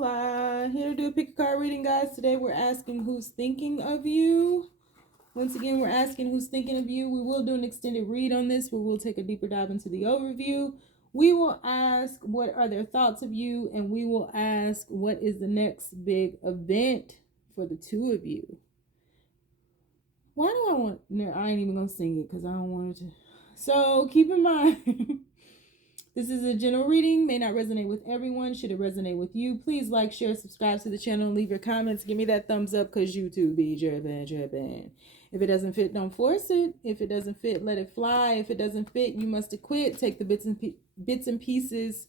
LOVElight. Here to do a pick a card reading, guys. Today we're asking who's thinking of you. Once again, we're asking who's thinking of you. We will do an extended read on this where we'll take a deeper dive into the overview. We will ask what are their thoughts of you, and we will ask what is the next big event for the two of you. Why do I want... No, I ain't even going to sing it because I don't want it to. So keep in mind... This is a general reading, may not resonate with everyone. Should it resonate with you, please like, share, subscribe to the channel, leave your comments, give me that thumbs up because YouTube be dripping. If it doesn't fit, don't force it. If it doesn't fit, let it fly. If it doesn't fit, you must acquit. Take the bits and pieces.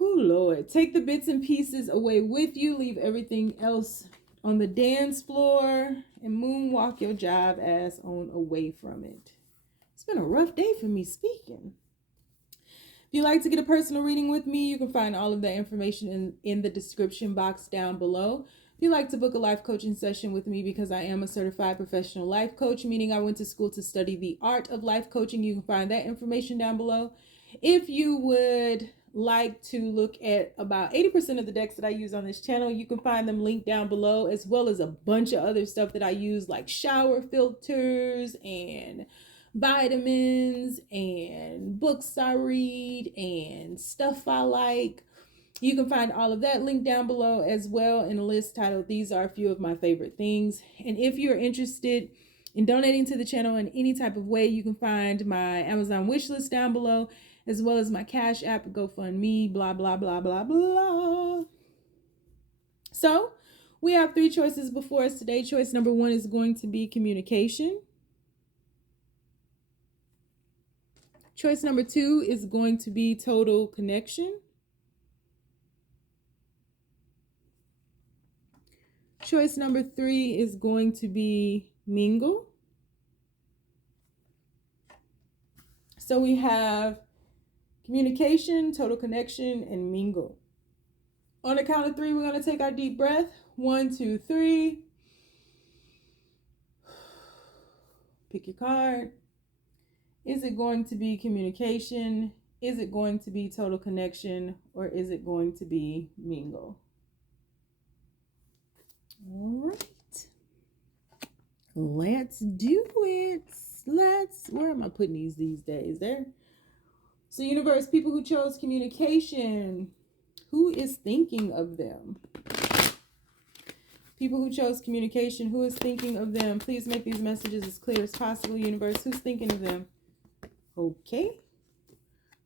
Oh Lord, take the bits and pieces away with you. Leave everything else on the dance floor and moonwalk your jive ass on away from it. It's been a rough day for me speaking. If you'd like to get a personal reading with me, you can find all of that information in the description box down below. If you'd like to book a life coaching session with me, because I am a certified professional life coach, meaning I went to school to study the art of life coaching, you can find that information down below. If you would like to look at about 80% of the decks that I use on this channel, you can find them linked down below, as well as a bunch of other stuff that I use, like shower filters and vitamins and books I read and stuff I like. You can find all of that linked down below as well in a list titled "These are a few of my favorite things." And if you're interested in donating to the channel in any type of way, you can find my Amazon wish list down below, as well as my Cash App, GoFundMe, blah, blah, blah, blah, blah. So we have three choices before us today. Choice number one is going to be communication. Choice number two is going to be total connection. Choice number three is going to be mingle. So we have communication, total connection, and mingle. On the count of three, we're going to take our deep breath. 1, 2, 3. Pick your card. Is it going to be communication? Is it going to be total connection? Or is it going to be mingle? All right. Let's do it. Where am I putting these days? There. So universe, people who chose communication, who is thinking of them? People who chose communication, who is thinking of them? Please make these messages as clear as possible, universe. Who's thinking of them? Okay.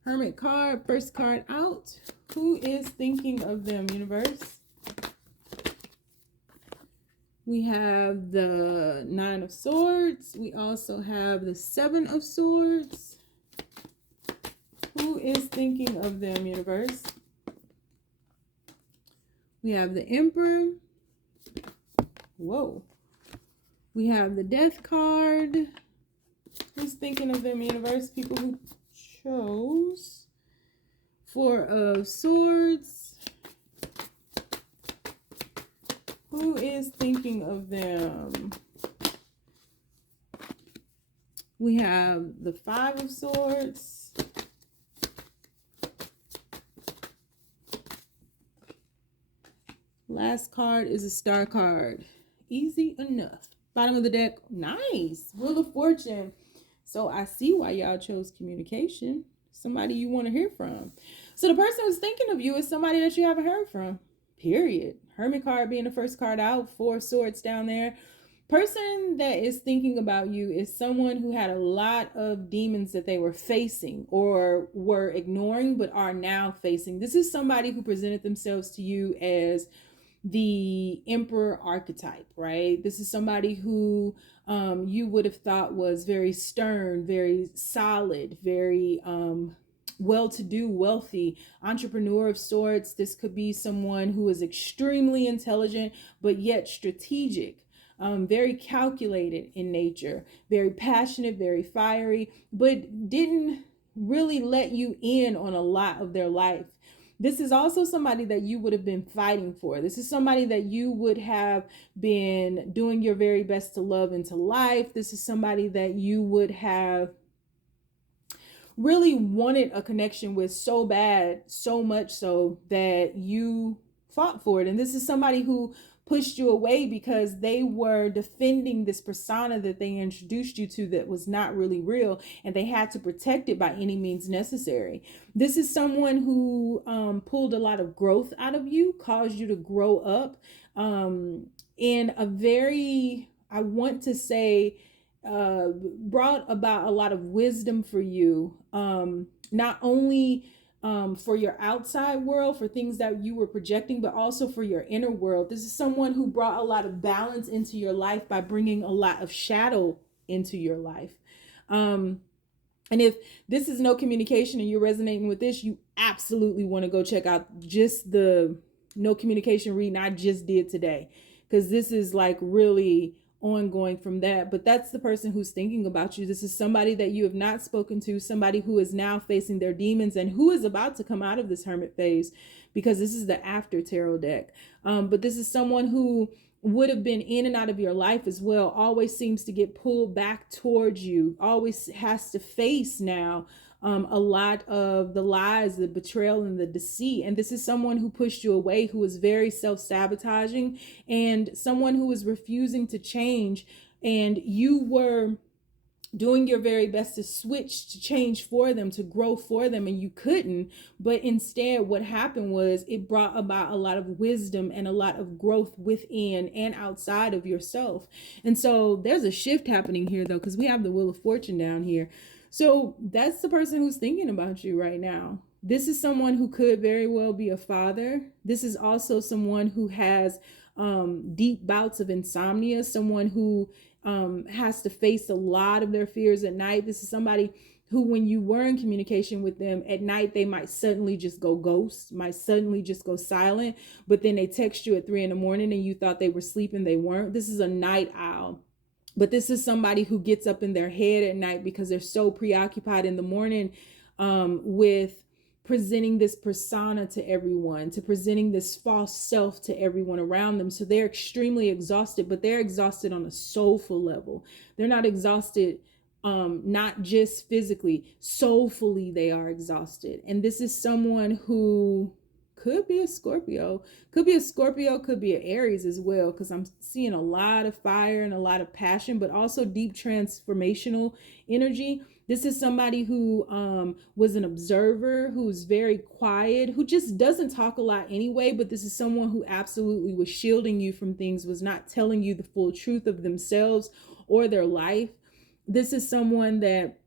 Hermit card, first card out. Who is thinking of them, universe? We have the 9 of Swords. We also have the 7 of Swords. Who is thinking of them, universe? We have the Emperor. Whoa. We have the Death card. Who's thinking of them, universe? People who chose 4 of Swords. Who is thinking of them? We have the 5 of Swords. Last card is a Star card. Easy enough. Bottom of the deck. Nice. Wheel of Fortune. So I see why y'all chose communication. Somebody you want to hear from. So the person who's thinking of you is somebody that you haven't heard from. Period. Hermit card being the first card out. 4 swords down there. Person that is thinking about you is someone who had a lot of demons that they were facing or were ignoring but are now facing. This is somebody who presented themselves to you as the Emperor archetype, right? This is somebody who you would have thought was very stern, very solid, very well-to-do, wealthy, entrepreneur of sorts. This could be someone who is extremely intelligent, but yet strategic, very calculated in nature, very passionate, very fiery, but didn't really let you in on a lot of their life. This is also somebody that you would have been fighting for. This is somebody that you would have been doing your very best to love into life. This is somebody that you would have really wanted a connection with so bad, so much so that you fought for it. And this is somebody who pushed you away because they were defending this persona that they introduced you to that was not really real, and they had to protect it by any means necessary. This is someone who pulled a lot of growth out of you, caused you to grow up in a very, I want to say, brought about a lot of wisdom for you, not only for your outside world, for things that you were projecting, but also for your inner world. This is someone who brought a lot of balance into your life by bringing a lot of shadow into your life. And if this is no communication and you're resonating with this, you absolutely want to go check out just the no communication reading I just did today, because this is like really ongoing from that. But that's the person who's thinking about you. This is somebody that you have not spoken to, somebody who is now facing their demons and who is about to come out of this hermit phase, because this is the after tarot deck. But this is someone who would have been in and out of your life as well, always seems to get pulled back towards you, always has to face now a lot of the lies, the betrayal, and the deceit. And this is someone who pushed you away, who is very self-sabotaging, and someone who is refusing to change. And you were doing your very best to switch, to change for them, to grow for them, and you couldn't. But instead, what happened was it brought about a lot of wisdom and a lot of growth within and outside of yourself. And so there's a shift happening here, though, because we have the Wheel of Fortune down here. So that's the person who's thinking about you right now. This is someone who could very well be a father. This is also someone who has deep bouts of insomnia, someone who has to face a lot of their fears at night. This is somebody who, when you were in communication with them at night, they might suddenly just go ghost, might suddenly just go silent, but then they text you at 3 a.m. and you thought they were sleeping, they weren't. This is a night owl. But this is somebody who gets up in their head at night because they're so preoccupied in the morning with presenting this persona to everyone, to presenting this false self to everyone around them. So they're extremely exhausted, but they're exhausted on a soulful level. They're not exhausted, not just physically, soulfully they are exhausted. And this is someone who could be a Scorpio, could be an Aries as well, because I'm seeing a lot of fire and a lot of passion, but also deep transformational energy. This is somebody who was an observer, who's very quiet, who just doesn't talk a lot anyway, but this is someone who absolutely was shielding you from things, was not telling you the full truth of themselves or their life. This is someone that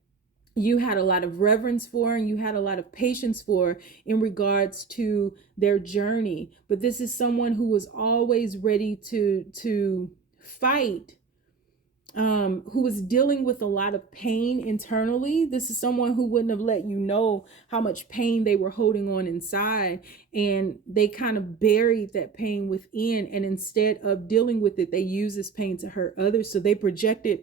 you had a lot of reverence for and you had a lot of patience for in regards to their journey. But this is someone who was always ready to fight, who was dealing with a lot of pain internally. This is someone who wouldn't have let you know how much pain they were holding on inside, and they kind of buried that pain within, and instead of dealing with it, they used this pain to hurt others. So they projected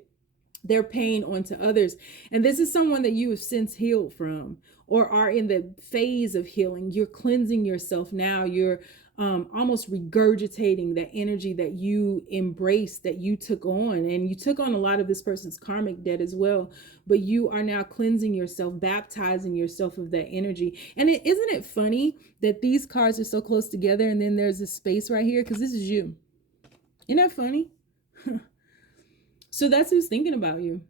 their pain onto others. And this is someone that you have since healed from or are in the phase of healing. You're cleansing yourself now. You're almost regurgitating that energy that you embraced, that you took on. And you took on a lot of this person's karmic debt as well. But you are now cleansing yourself, baptizing yourself of that energy. And isn't it funny that these cards are so close together and then there's a space right here? Because this is you. Isn't that funny? So that's who's thinking about you.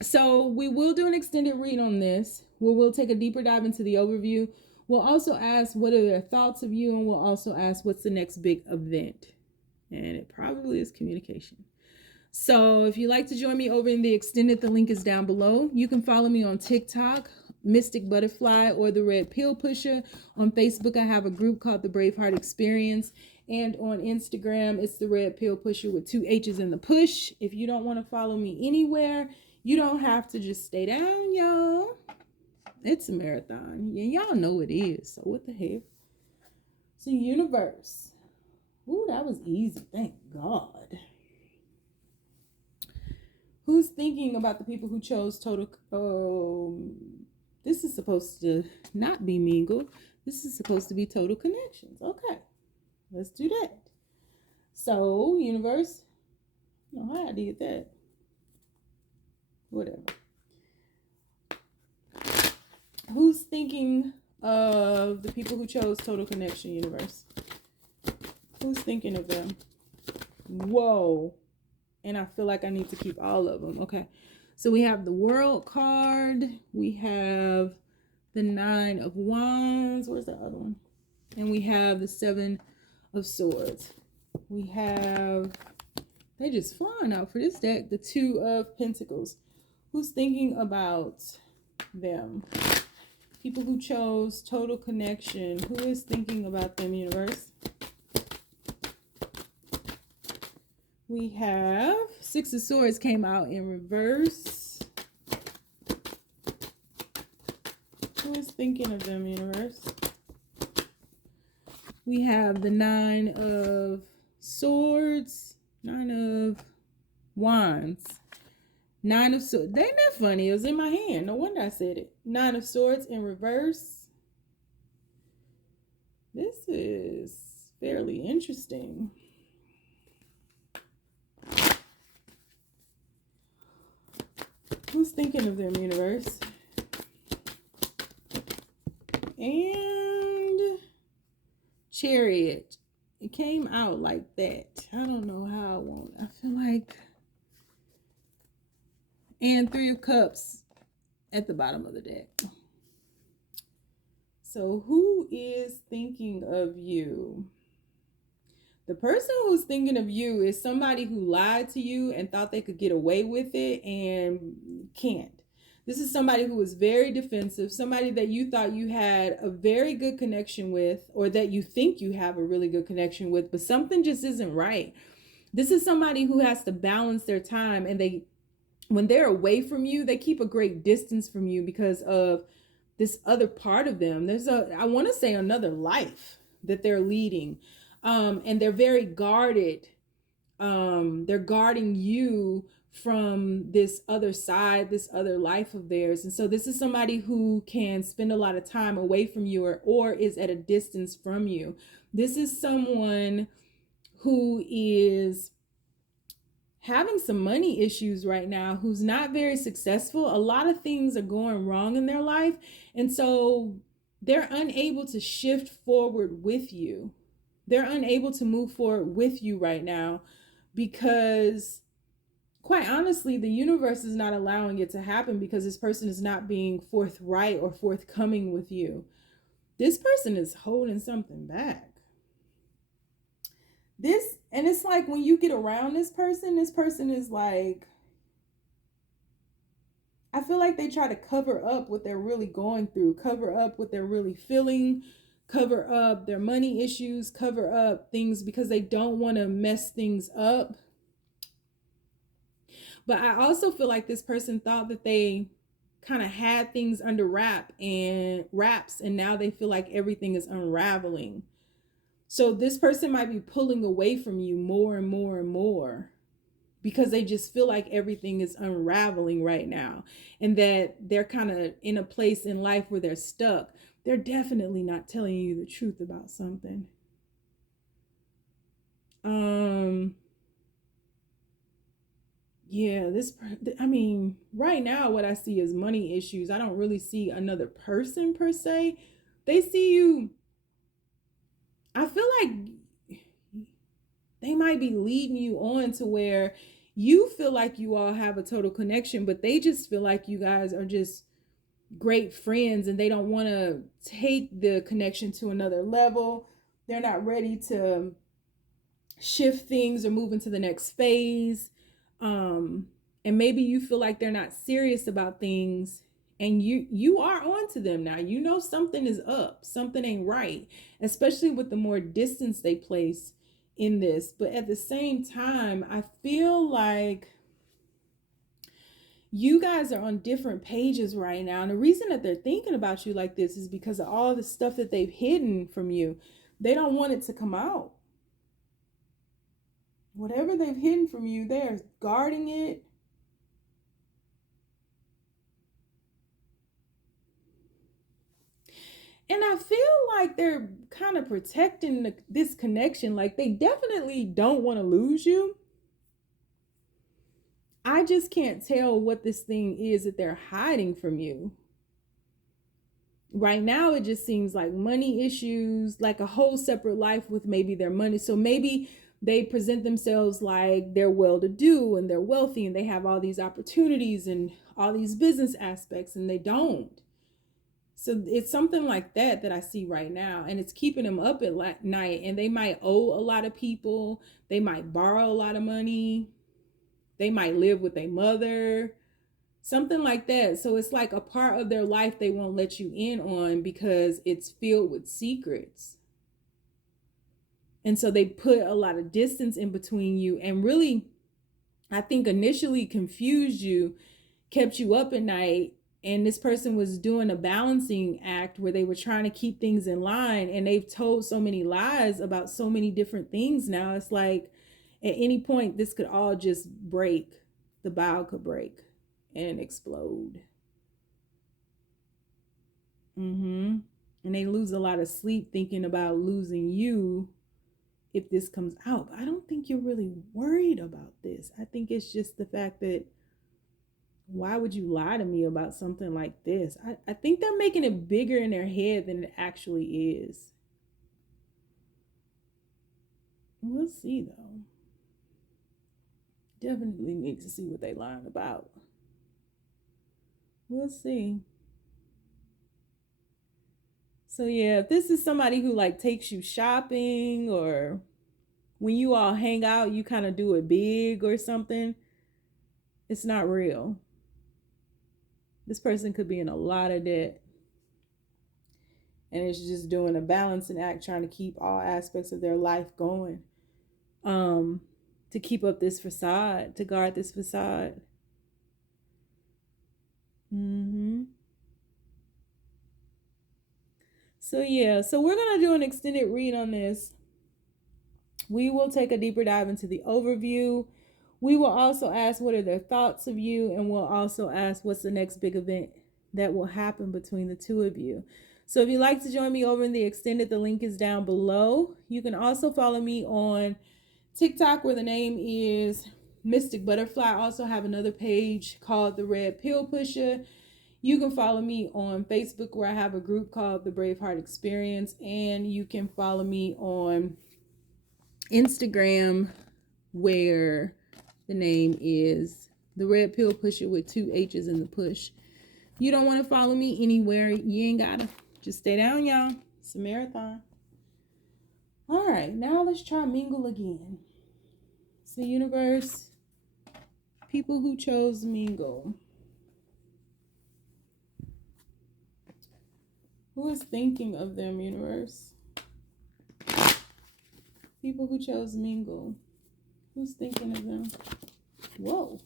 So we will do an extended read on this. We will take a deeper dive into the overview. We'll also ask what are their thoughts of you, and we'll also ask what's the next big event. And it probably is communication. So if you'd like to join me over in the extended, the link is down below. You can follow me on TikTok, Mystic Butterfly, or the Red Pill Pusher. On Facebook, I have a group called the Braveheart Experience. And on Instagram, it's the Red Pill Pusher with 2 H's in the push. If you don't want to follow me anywhere, you don't have to, just stay down, y'all. It's a marathon. Yeah, y'all know it is. So what the heck? So universe. Ooh, that was easy. Thank God. Who's thinking about the people who chose total... this is supposed to not be Mingle. This is supposed to be total connections. Okay. Let's do that. So, universe, I don't know how I did that. Whatever. Who's thinking of the people who chose total connection, universe? Who's thinking of them? Whoa. And I feel like I need to keep all of them. Okay. So we have the World card. We have the 9 of Wands. Where's the other one? And we have the 7 of Swords. We have, they just flying out for this deck, the 2 of Pentacles. Who's thinking about them? People who chose total connection. Who is thinking about them, universe? We have 6 of Swords came out in reverse. Who is thinking of them, universe? We have the 9 of Swords, 9 of Wands, 9 of Swords. They not funny. It was in my hand. No wonder I said it. 9 of Swords in reverse. This is fairly interesting. Who's thinking of them, universe? And Chariot. It came out like that. I don't know how I want. I feel like. And 3 of Cups at the bottom of the deck. So who is thinking of you? The person who's thinking of you is somebody who lied to you and thought they could get away with it and can't. This is somebody who is very defensive, somebody that you thought you had a very good connection with, or that you think you have a really good connection with, but something just isn't right. This is somebody who has to balance their time, and when they're away from you, they keep a great distance from you because of this other part of them. There's I want to say another life that they're leading. And they're very guarded. They're guarding you from this other side, this other life of theirs. And so this is somebody who can spend a lot of time away from you, or is at a distance from you. This is someone who is having some money issues right now, who's not very successful. A lot of things are going wrong in their life. And so they're unable to shift forward with you. They're unable to move forward with you right now because, quite honestly, the universe is not allowing it to happen because this person is not being forthright or forthcoming with you. This person is holding something back. And it's like when you get around this person is like, I feel like they try to cover up what they're really going through, cover up what they're really feeling, cover up their money issues, cover up things because they don't want to mess things up. But I also feel like this person thought that they kind of had things under wraps, and now they feel like everything is unraveling. So this person might be pulling away from you more and more and more because they just feel like everything is unraveling right now, and that they're kind of in a place in life where they're stuck. They're definitely not telling you the truth about something. Yeah, right now what I see is money issues. I don't really see another person per se. They see you. I feel like they might be leading you on to where you feel like you all have a total connection, but they just feel like you guys are just great friends and they don't want to take the connection to another level. They're not ready to shift things or move into the next phase. And maybe you feel like they're not serious about things, and you are on to them now. You know something is up, something ain't right, especially with the more distance they place in this. But at the same time, I feel like you guys are on different pages right now. And the reason that they're thinking about you like this is because of all the stuff that they've hidden from you. They don't want it to come out. Whatever they've hidden from you, they're guarding it. And I feel like they're kind of protecting this connection. Like they definitely don't want to lose you. I just can't tell what this thing is that they're hiding from you. right now it just seems like money issues, like a whole separate life with maybe their money. So maybe they present themselves like they're well-to-do and they're wealthy and they have all these opportunities and all these business aspects, and they don't. So it's something like that I see right now, and it's keeping them up at night, and they might owe a lot of people. They might borrow a lot of money. They might live with a mother, something like that. So it's like a part of their life they won't let you in on because it's filled with secrets. And so they put a lot of distance in between you, and really, I think initially confused you, kept you up at night. And this person was doing a balancing act where they were trying to keep things in line, and they've told so many lies about so many different things now. It's like at any point this could all just break. The bow could break and explode. And they lose a lot of sleep thinking about losing you if this comes out. But I don't think you're really worried about this. I think it's just the fact that, why would you lie to me about something like this? I think they're making it bigger in their head than it actually is. We'll see, though. Definitely need to see what they lying about. We'll see. So yeah, if this is somebody who like takes you shopping, or when you all hang out, you kind of do it big or something, it's not real. This person could be in a lot of debt, and it's just doing a balancing act, trying to keep all aspects of their life going, to keep up this facade, to guard this facade. So yeah, so we're gonna do an extended read on this. We will take a deeper dive into the overview. We will also ask what are their thoughts of you, and we'll also ask what's the next big event that will happen between the two of you. So if you'd like to join me over in the extended, the link is down below. You can also follow me on TikTok, where the name is Mystic Butterfly. I also have another page called The Red Pill Pusher. You can follow me on Facebook, where I have a group called the Braveheart Experience, and you can follow me on Instagram, where the name is The Red Pill Pusher with 2 H's in the push. You don't want to follow me anywhere, you ain't gotta. Just stay down, y'all. It's a marathon. All right, now let's try Mingle again. So universe, people who chose Mingle. Who is thinking of them, universe? People who chose Mingle. Who's thinking of them? Whoa.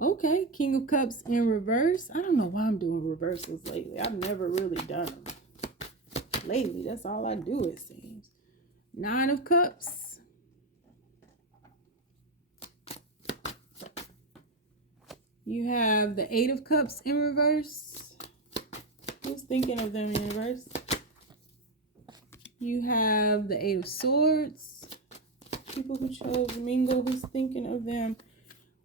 Okay, King of Cups in reverse. I don't know why I'm doing reversals lately. I've never really done them. Lately, that's all I do, it seems. 9 of Cups. You have the 8 of Cups in reverse. Who's thinking of them, universe? You have the 8 of Swords. People who chose Mingle, who's thinking of them?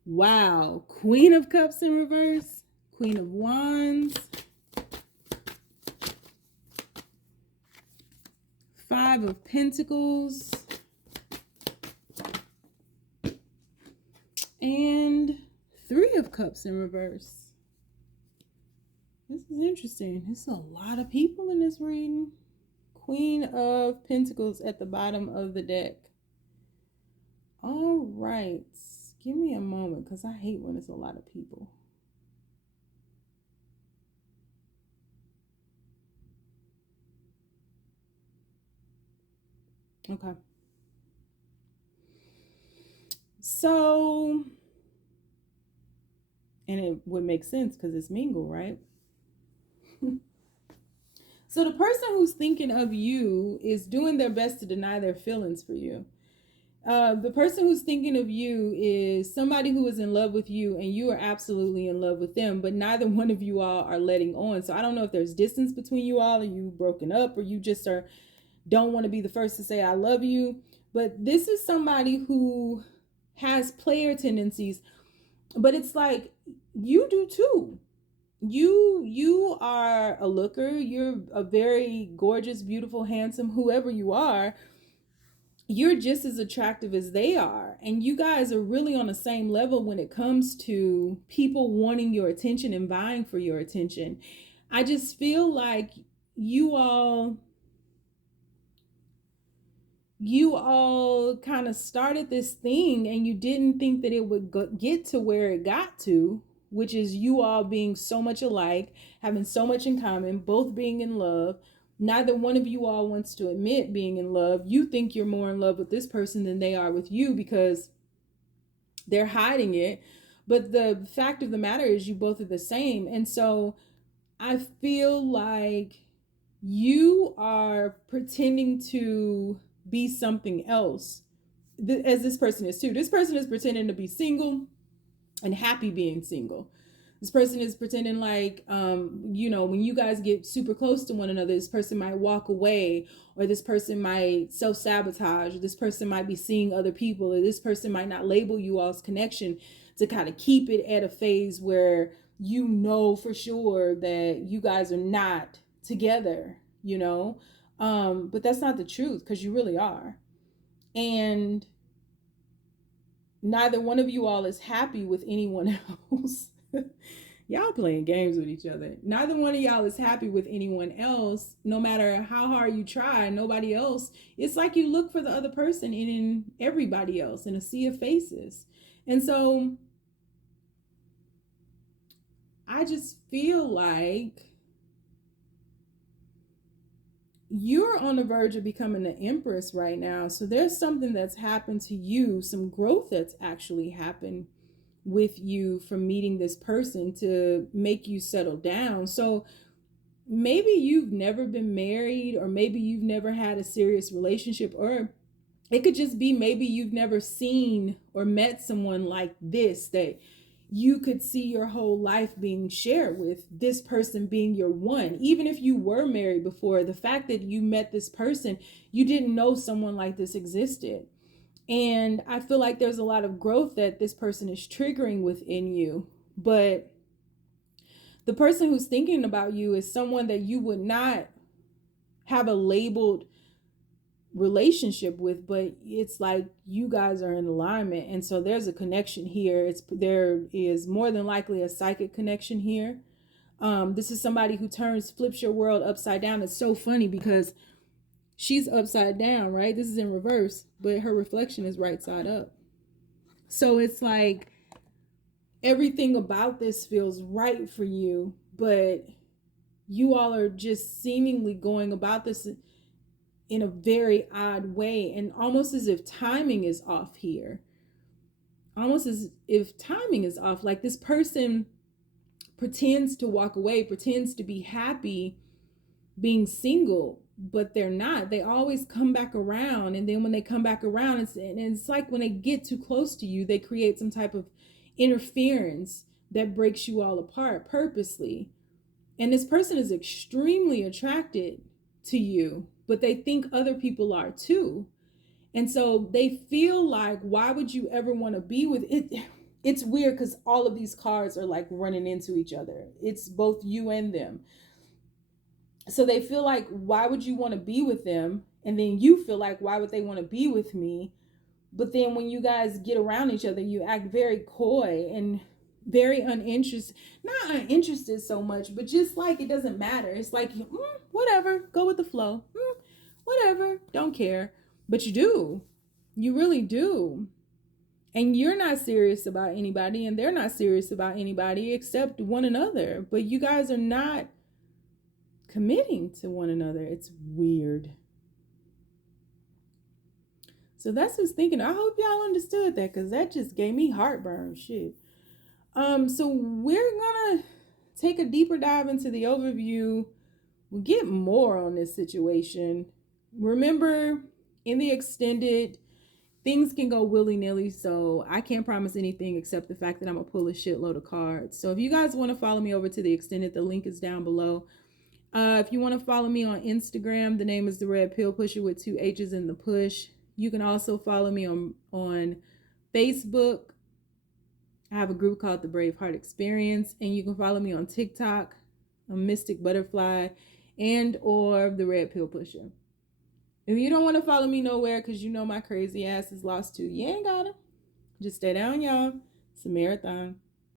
Wow. Queen of Cups in reverse. Queen of Wands. 5 of Pentacles. And 3 of Cups in reverse. This is interesting. There's a lot of people in this reading. Queen of Pentacles at the bottom of the deck. All right. Give me a moment, because I hate when it's a lot of people. Okay. So, and it would make sense because it's Mingle, right? So the person who's thinking of you is doing their best to deny their feelings for you. The person who's thinking of you is somebody who is in love with you, and you are absolutely in love with them, but neither one of you all are letting on. So I don't know if there's distance between you all, or you broken up, or you just don't want to be the first to say I love you. But this is somebody who has player tendencies, but it's like you do too. you are a looker. You're a very gorgeous, beautiful, handsome, whoever you are. You're just as attractive as they are. And you guys are really on the same level when it comes to people wanting your attention and vying for your attention. I just feel like you all kind of started this thing and you didn't think that it would get to where it got to, which is you all being so much alike, having so much in common, both being in love. Neither one of you all wants to admit being in love. You think you're more in love with this person than they are with you because they're hiding it. But the fact of the matter is you both are the same. And so I feel like you are pretending to be something else, as this person is too. This person is pretending to be single and happy being single. This person is pretending like, when you guys get super close to one another, this person might walk away, or this person might self-sabotage, or this person might be seeing other people, or this person might not label you all's connection to kind of keep it at a phase where you know for sure that you guys are not together, but that's not the truth, because you really are. And neither one of you all is happy with anyone else. Y'all playing games with each other. Neither one of y'all is happy with anyone else. No matter how hard you try, nobody else. It's like you look for the other person in everybody else, in a sea of faces. And so I just feel like you're on the verge of becoming the empress right now. So there's something that's happened to you, some growth that's actually happened with you from meeting this person to make you settle down. So maybe you've never been married, or maybe you've never had a serious relationship, or it could just be maybe you've never seen or met someone like this that you could see your whole life being shared with, this person being your one. Even if you were married before, the fact that you met this person, you didn't know someone like this existed. And I feel like there's a lot of growth that this person is triggering within you. But the person who's thinking about you is someone that you would not have a labeled relationship with, but it's like you guys are in alignment. And so there's a connection here. There is more than likely a psychic connection here. This is somebody who flips your world upside down. It's so funny because she's upside down, right? This is in reverse, but her reflection is right side up. So it's like everything about this feels right for you, but you all are just seemingly going about this in a very odd way, and almost as if timing is off here. Almost as if timing is off. Like this person pretends to walk away, pretends to be happy being single, but they're not. They always come back around, and then when they come back around, it's like when they get too close to you, they create some type of interference that breaks you all apart purposely. And this person is extremely attracted to you, but they think other people are too. And so they feel like, why would you ever want to be with it? It's weird because all of these cards are like running into each other. It's both you and them. So they feel like, why would you want to be with them? And then you feel like, why would they want to be with me? But then when you guys get around each other, you act very coy and very uninterested. Not uninterested so much, but just like it doesn't matter. It's like, whatever, go with the flow. Whatever, don't care. But you do. You really do. And you're not serious about anybody, and they're not serious about anybody except one another. But you guys are not committing to one another. It's weird. So that's what's thinking. I hope y'all understood that, because that just gave me heartburn. Shit. So we're gonna take a deeper dive into the overview. We'll get more on this situation. Remember, in the extended, things can go willy-nilly, so I can't promise anything except the fact that I'm gonna pull a shitload of cards. So if you guys want to follow me over to the extended, the link is down below. If you want to follow me on Instagram, the name is the Red Pill Pusher with 2 H's in the push. You can also follow me on Facebook. I have a group called the Braveheart Experience, and you can follow me on TikTok, a Mystic Butterfly, and or the Red Pill Pusher. If you don't want to follow me nowhere because you know my crazy ass is lost too, you ain't gotta. Just stay down, y'all. It's a marathon.